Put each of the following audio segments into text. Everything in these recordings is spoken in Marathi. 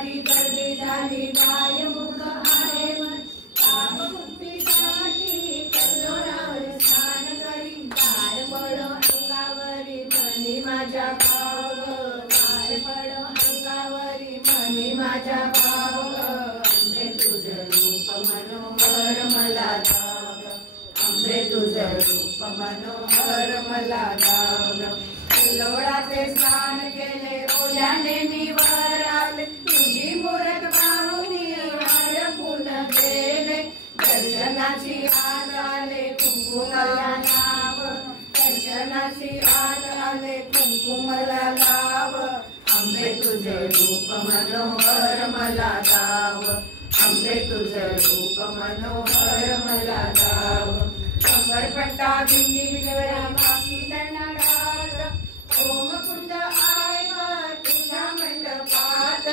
सारी गर्दी झाली काय मुख आहे मन मुक्तीसाठी कल्लोळावर स्नान करी पार पडो अंगावरी मनी माझ्या भाव पार पडो अंगावरी मनी माझ्या भाव अंबे तुझं रूप मनोहर मला जाव अंबे तुझं रूप मनोहर मला जाव कल्लोळाचे स्नान केले ओल्याने मी वर आले तुझी मूरत पाहुनी हरपून गेले दर्शनाची आत आले कुंकुमला लाव दर्शनाची आत आले कुंकुमला लाव अंबे तुझे रूप मनोहर मला जाव अंबे तुझे रूप मनोहर मला जाव कंबरपट्टा बिंदी विजया बाकी दंडारात ओमकुंड आहे तुझ्या मंडपात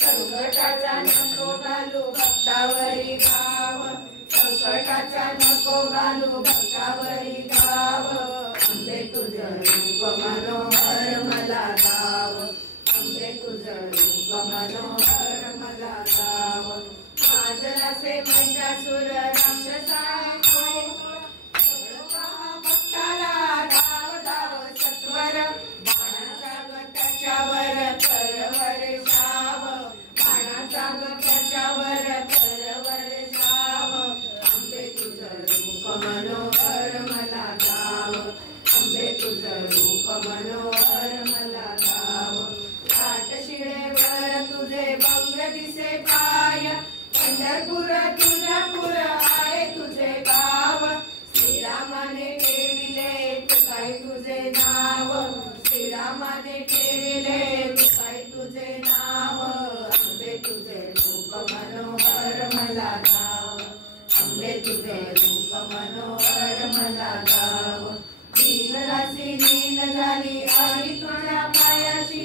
संकटाचा नको घालू भक्तावरी गाव संकटाचा नको घालू भक्तावरी गाव अंबे तुझं रूप मनोहर मला गाव अंबे तुझं रूप मनोहर मला गाव माजराचे महिषासुर राक्षसाय भक्ताला धाव धाव सत्वर बाणाचा गटाच्यावर करवर शाव बाणाचा गटाच्यावर करवर शाव अंबे तुझं रूप मनोहर मला गाव अंबे तुझं रूप मनोहर मला गाव लाट शिळेवर तुझे भंग दिसे पाय पंढरपूर तुळजापूर आहे तुझे गाव श्रीरामाने ठेविले काय तुझे नाव श्रीरामाने ठेविले काय तुझे नाव अंबे तुझे रूप मनोहर मला गाव अंबे तुझे रूप मनोहर मला गाव दीन राशी दीन झाली आणि तुझ्या पायाशी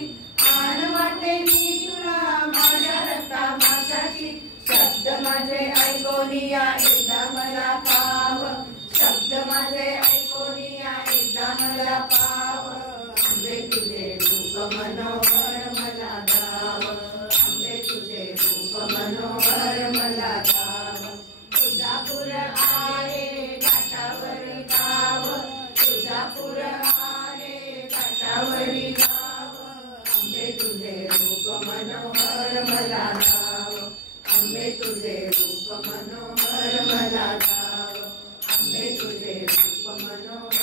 आन वाटे मी तुला माझ्या रक्ता मासाची शब्द माझे ऐकोनिया एकदा मला पाव शब्द माझे ऐकोनिया एकदा मला पाव अंबे तुझे रूप मनोहर मला गाव अंबे तुझे रूप मनोहर मला गाव तुळजापूर आहे घाटावरी गाव तुळजापूर आहे घाटावरी गाव अंबे तुझे रूप मनोहर मला गाव अंबे तुझे रूप मनोहर मला गाव अंबे तुझे रूप मनोहर